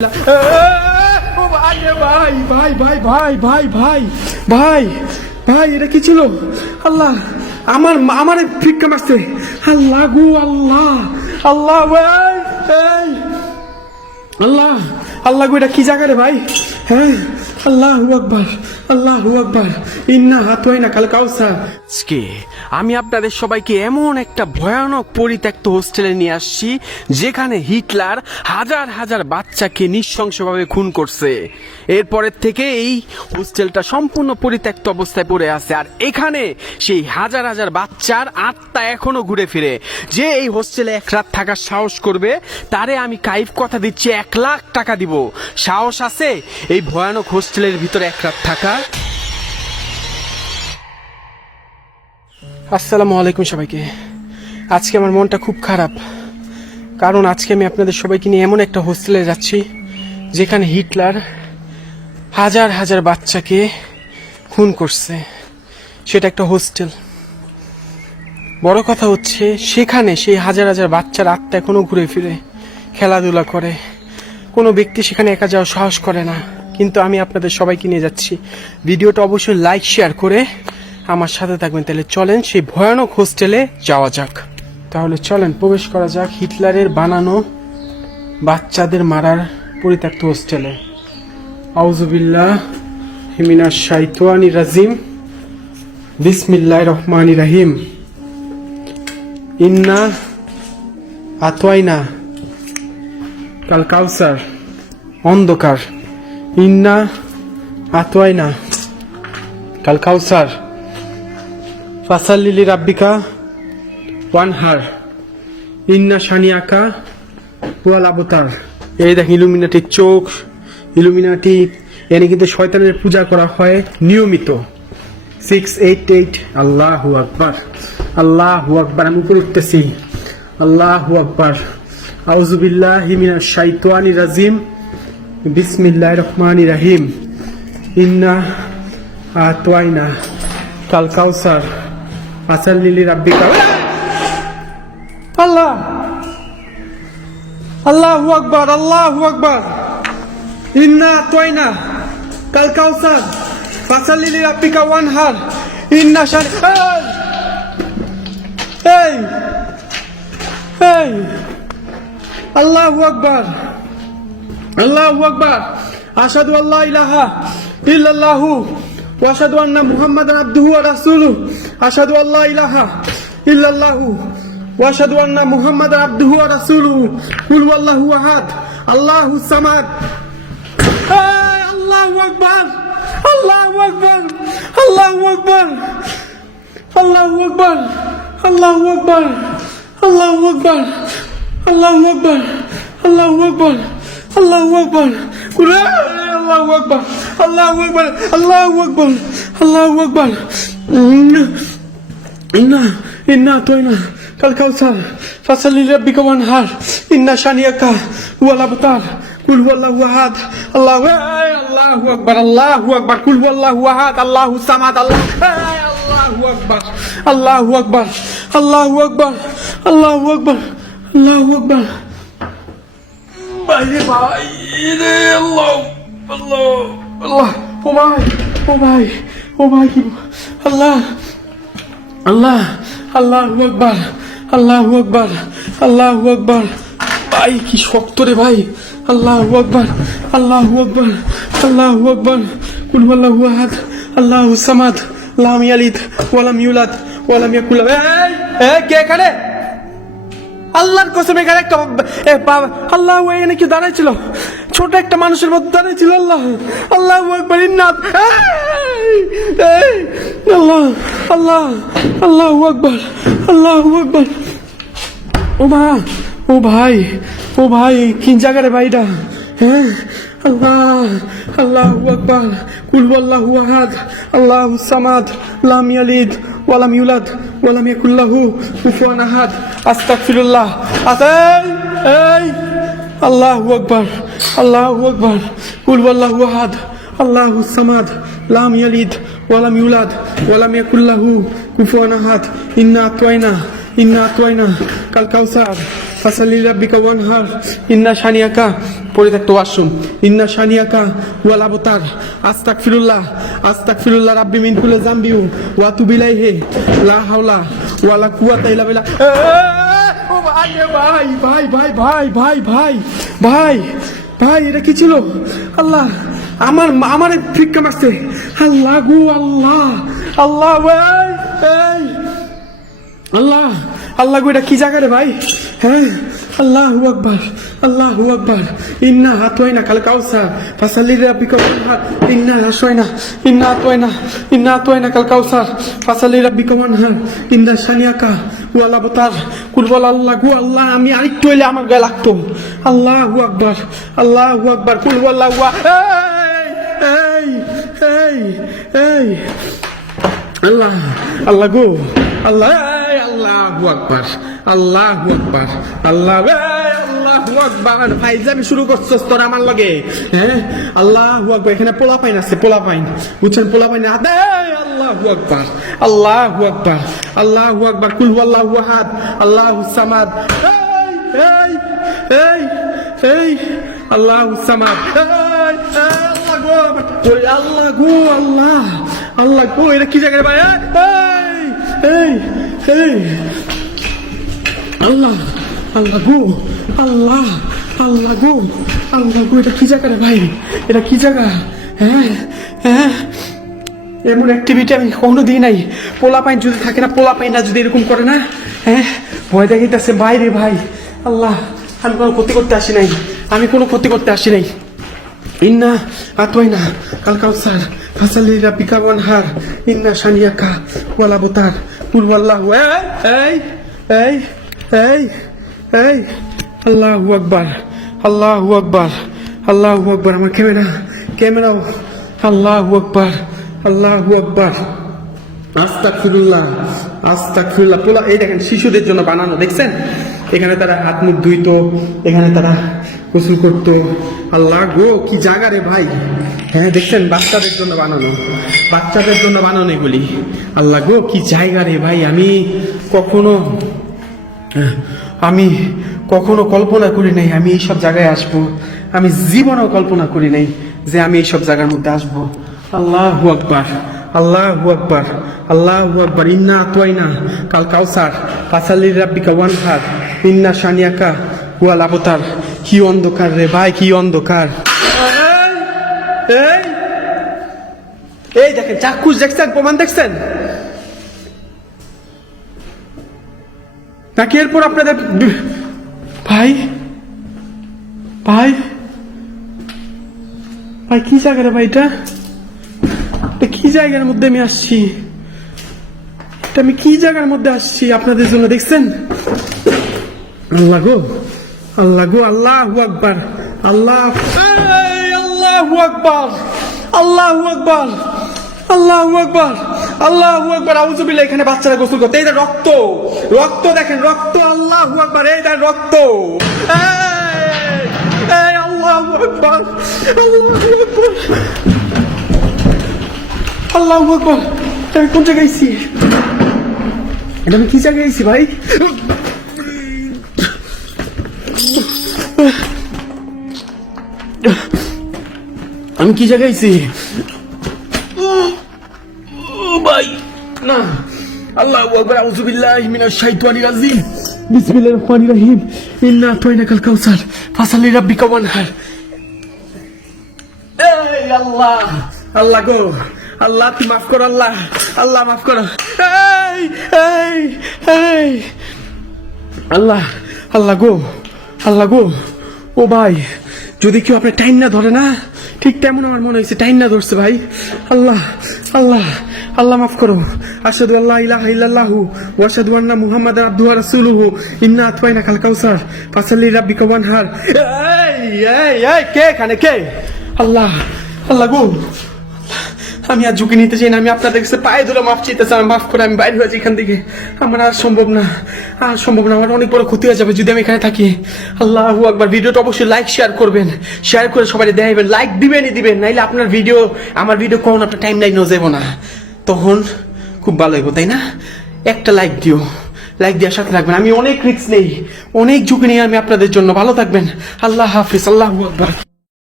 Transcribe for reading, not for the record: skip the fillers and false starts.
ভাই ভাই ভাই ভাই ভাই ভাই ভাই ভাই এটা কি ছিল? আল্লাহ আমার ফিক্কা মারছে। আল্লাহ গো আল্লাহ আল্লাহ ভাই আল্লাহ আল্লাহ গো এটা কি জায়গা রে ভাই? হ্যাঁ আল্লাহু আকবার আল্লাহু আকবার ইন্না হাতওয়াইনা কাল কাউসার। আজকে আমি আপনাদের সবাইকে এমন একটা ভয়ানক পরিত্যক্ত হোস্টেলে নিয়ে আসছি যেখানে হিটলার হাজার হাজার বাচ্চাকে নৃশংসভাবে খুন করছে। এরপরের থেকে এই হোস্টেলটা সম্পূর্ণ পরিত্যক্ত অবস্থায় পড়ে আছে, আর এখানে সেই হাজার হাজার বাচ্চার আত্মা এখনো ঘুরে ফিরে। যে এই হোস্টেলে এক রাত থাকার সাহস করবে তারে আমি কাইফ কথা দিচ্ছি 1,00,000 টাকা দিব। সাহস আছে এই ভয়ানক হোস্টেলের ভিতরে এক রাত থাকা? আসসালামু আলাইকুম সবাইকে। আজকে আমার মনটা খুব খারাপ, কারণ আজকে আমি আপনাদের সবাইকে নিয়ে এমন একটা হোস্টেলে যাচ্ছি যেখানে হিটলার হাজার হাজার বাচ্চাকে খুন করছে। সেটা একটা হোস্টেল। বড় কথা হচ্ছে সেখানে সেই হাজার হাজার বাচ্চার আত্মা এখনো ঘুরে ফিরে খেলাধুলা করে। কোনো ব্যক্তি সেখানে একা যাওয়ার সাহস করে না, কিন্তু আমি আপনাদের সবাইকে নিয়ে যাচ্ছি। ভিডিওটা অবশ্যই লাইক শেয়ার করে আমার সাথে থাকবেন। তাহলে চলেন সেই ভয়ানক হোস্টেলে যাওয়া যাক। তাহলে চলেন প্রবেশ করা যাক হিটলারের বানানো বাচ্চাদের মারার পরিত্যক্ত হোস্টেলে। আউযুবিল্লাহ মিনাশ শাইতানির রাজিম, বিসমিল্লাহির রহমানির রহিম। ইন্না আতওয়াইনা কাল কাউসার। অন্ধকার। ইন্না আতওয়াইনা কাল কাউসার ফাসাল্লি লিরাব্বিকা ওয়ানহার ইন্না শানিয়াকা হুয়াল আবতার। এই দেখ ইলুমিনাটির চোখ, ইলুমিনাটি এনে কিন্তু শয়তানের পূজা করা হয় নিয়মিত। 688 আল্লাহু আকবার আল্লাহু আকবার। আমি উপরে উঠতেছি। আল্লাহু আকবার। আউযুবিল্লাহি মিনাশ শাইতানির রাজিম, বিসমিল্লাহির রহমানির রহিম। ইন্না আতওয়াইনা কাল কাউসার ফাসাল্লি লিরাব্বিকা। আল্লাহ আল্লাহু আকবার আল্লাহু আকবার। ইন্না আতওয়াইনা কাল কাউসার ফাসাল্লি লিরাব্বিকা ওয়ানহার ইন্না শানি। এই এই আল্লাহু আকবার আল্লাহু আকবার। আশহাদু আল্লা ইলাহা ইল্লাল্লাহু ওয়া আশহাদু আন্না মুহাম্মাদান আবদুহু ওয়া রাসূলুহু। আশহাদু আল্লা ইলাহা ইল্লাল্লাহু ওয়া আশহাদু আন্না মুহাম্মাদান আবদুহু ওয়া রাসূলুহু। কুল হুয়াল্লাহু আহাদ আল্লাহুস সামাদ। আল্লাহু আকবার আল্লাহু আকবার আল্লাহু আকবার আল্লাহু আকবার আল্লাহু আকবার আল্লাহু আকবার আল্লাহু আকবার আল্লাহু আকবার আল্লাহু আকবার আল্লাহু আকবার আল্লাহু আকবার আল্লাহু আকবার আল্লাহু আকবার। ইন্না ইন্না আতওয়াইনা কাল কাউসার ফাসাল্লি লিরাব্বিকা ওয়ানহার ইন্না শানিয়াকা হুয়াল আবতার। কুল হুয়াল্লাহু আহাদ আল্লাহু আকবার আল্লাহু আকবার। কুল হুয়াল্লাহু আহাদ আল্লাহুস সামাদ। আল্লাহু আকবার আল্লাহু আকবার আল্লাহু আকবার আল্লাহু আকবার আল্লাহু আকবার। বাইরে ভাই রে আল্লাহ আল্লাহ আল্লাহ। ও ভাই ও ভাই ও ভাই কি আল্লাহ আল্লাহ আল্লাহু আকবার আল্লাহু আকবার আল্লাহু আকবার। ভাই কি শক্ত রে ভাই। আল্লাহু আকবার আল্লাহু আকবার আল্লাহু আকবার। কুল হুয়াল্লাহু আহাদ আল্লাহুস সামাদ লাম ইয়ালিদ ওয়া লাম ইউলাদ ওয়া লাম ইয়াকুল লাহু। এই কে এখানে? আল্লাহর কসম এখানে একটা আল্লাহ এখানে কি দাঁড়াইছিল? ছোট একটা মানুষের মতো দাঁড়াইছিল। আল্লাহ আল্লাহু আকবার। ইন্না আল্লাহ আল্লাহ আল্লাহু আকবার আল্লাহু আকবার। ও মা ও ভাই ও ভাই কি জায়গা রে ভাইটা? হ্যাঁ আল্লাহ আল্লাহু আকবার। কুল হুয়াল্লাহু আহাদ আল্লাহুস সামাদ লাম ইয়ালিদ ওয়া লাম ইউলাদ ওয়া লাম ইয়াকুল লাহু কুফুয়ান আহাদ। আস্তাগফিরুল্লাহ। এই আল্লাহু আকবার আল্লাহু আকবার। কুল হুয়াল্লাহু আহাদ আল্লাহুস সামাদ লাম ইয়ালিদ ওয়া লাম ইউলাদ ওয়া লাম ইয়াকুল লাহু কুফুয়ান আহাদ। ইন্না আতওয়াইনা কাল কাউসার ফাসাল্লি রাব্বিকা ওয়ানহার ইন্না শানিয়াকা পরিত্যক্ত ওয়াশরুম ইন্না শানিয়াকা ওয়াল আবতার আস্তাগফিরুল্লাহ রাব্বি মিন কুল্লি যামবি ওয়া আতুবু ইলাইহি লা হাওলা ওয়ালা কুওয়াতা ইল্লা বিল্লাহ। ও ভাই ভাই ভাই ভাই ভাই ভাই ভাই ভাই ভাই এটা কি ছিল? আল্লাহ আমার ফিক্কা মারছে। আল্লাহ গো আল্লাহ আল্লাহ এই আল্লাহ আল্লাহ গো এটা কি জায়গা রে ভাই? হ্যাঁ আল্লাহু আকবার আল্লাহু আকবার ইন্না আতওয়াইনা কাল কাউসার ফাসাল্লি রাব্বিকা ওয়ানহার ইন্না আতওয়াইনা কাল কাউসার ফাসাল্লি রাব্বিকা ওয়ানহার ইন্না শানিয়াকা ওয়াল আবতার কুল বল আল্লাহ গো আল্লাহ আমি আরেকটু হইলে আমার গায়ে লাগতো। আল্লাহু আকবার কুল ওয়াল্লাহু এই এই এই আল্লাহ আল্লাহ গো আল্লাহ আল্লাহু আকবার আল্লাহু আকবার আল্লাহু আকবার। ভাই যে আমি শুরু করছস তোর আমার লগে, হ্যাঁ আল্লাহু আকবার। এখানে পোলা পাইন আছে, পোলা পাইন বুঝছেন, পোলা পাইন আল্লাহু আকবার আল্লাহু আকবার কুল হুয়াল্লাহু আহাদ আল্লাহুস সামাদ এই এই এই আল্লাহুস সামাদ আল্লাহ গো আল্লাহ আল্লাহ গো এটা কি জায়গা ভাই? এই এই আল্লাহ আল্লাহ গো আল্লাহ আল্লাহ গো আল্লাহ গো এটা কি জায়গা রে ভাই? এটা কি জায়গা? হ্যাঁ হ্যাঁ এমন অ্যাক্টিভিটি আমি কখনো দিই নাই। পোলা পাইন যদি থাকে না, পোলা পাইন না যদি এরকম করে না, হ্যাঁ ভয় দেখাইতেছে বাইরে ভাই। আল্লাহ আমি কোনো ক্ষতি করতে আসি নাই, আমি কোনো ক্ষতি করতে আসি নাই। ইন্না আতওয়াইনা কাল কাউসার ফাসাল্লি রাব্বিকা ওয়ানহার ইন্না শানিয়াকা ওয়াল আবতার কুল ওয়াল্লাহু এই এই এই এই আল্লাহু আকবার আল্লাহু আকবার আল্লাহু আকবার। আমার ক্যামেরাও আল্লাহু আকবার আল্লাহু আকবার আস্তাগফিরুল্লাহ পোলা এই দেখেন শিশুদের জন্য বানানো, দেখছেন এখানে তারা হাত মুখ ধুইতো, এখানে তারা গোসল করতো। আল্লাহ গো কি জায়গা রে ভাই? হ্যাঁ দেখছেন বাচ্চাদের জন্য বানানো এগুলি। আল্লাহ গো কি জায়গা রে ভাই! আমি কখনো কল্পনা করি নাই আমি এইসব জায়গায় আসবো। আমি জীবনেও কল্পনা করি নাই যে আমি এইসব জায়গার মধ্যে আসবো। আল্লাহু আকবার আল্লাহু আকবার আল্লাহু আকবার ইন্না আতওয়াইনা কাল কাউসার ফাসাল্লি রাব্বিকা ওয়ানহার ইন্না শানিয়াকা ওয়াল আবতার। কি অন্ধকার রে ভাই, কি অন্ধকার! এই দেখেন চাক্ষুষ দেখছেন, প্রমাণ দেখছেন নাকি? এরপর আপনাদের ভাই ভাই ভাই কি জায়গা রে ভাই? এটা কি জায়গার মধ্যে আমি আসছি? আমি কি জায়গার মধ্যে আসছি আপনাদের জন্য, দেখছেন? আল্লাহ গো আল্লাহু আকবার আল্লাহু আকবার আল্লাহু আকবার আল্লাহু আকবার আল্লাহু আকবার আউযু বিল্লাহ। এখানে বাচ্চারা গোসল করতে, এই যে রক্ত দেখেন, রক্ত। আল্লাহু আকবার এই যে রক্ত। এই আল্লাহু আকবার আল্লাহু আকবার। আমি কোন জায়গায় আইছি? এটা আমি কি জায়গায় আইছি ভাই? আমি কি জায়গায় আইছি ভাই? না আল্লাহু আকবার আউযু বিল্লাহি মিনাশ শাইতানির রাজিম বিসমিল্লাহির রহমানির রহিম ইন্না আতওয়াইনাকাল কাউসার ফাসাল্লি রাব্বিকা ওয়ানহার। এই আল্লাহ আল্লাহ গো আল্লাহ তুমি মাফ করো, আল্লাহ মাফ করো। এই এই এই আল্লাহ গো ও ভাই, যদি কেউ আপনার টাইম না ধরে না, ঠিক তেমন আমার মনে হয়েছে টাইম না ধরছে ভাই। আল্লাহ মাফ করো। আশহাদু আল্লা ইলাহা ইল্লাল্লাহু ওয়া আশহাদু আন্না মুহাম্মাদান আবদুহু ওয়া রাসূলুহু ইন্না আতওয়াইনাকাল কাউসার ফাসাল্লি রাব্বিকা ওয়ানহার। এই কে এখানে কে? আল্লাহ গো আমি আর ঝুঁকি নিতে চাই না, আমি আপনাদের কাছে পায়ে ধরে মাফ চাইতেছি, মাফ করে আমি বাইরে হয়ে যাই এখান থেকে। আমার আর সম্ভব না, আমার অনেক বড় ক্ষতি হয়ে যাবে যদি আমি এখানে থাকি। আল্লাহু আকবার। ভিডিওটা অবশ্যই লাইক শেয়ার করবেন, শেয়ার করে সবাই দেখাবেন, লাইক দিবেন, নাইলে আপনার ভিডিও আমার ভিডিও কখন আপনার টাইম লাইনেও যাবো না, তখন খুব ভালো হইব, তাই না? একটা লাইক দিও, লাইক দেওয়ার সাথে থাকবেন। আমি অনেক রিস্ক নেই, অনেক ঝুঁকি নিয়ে আমি আপনাদের জন্য। ভালো থাকবেন। আল্লাহ হাফিজ। আল্লাহু আকবার।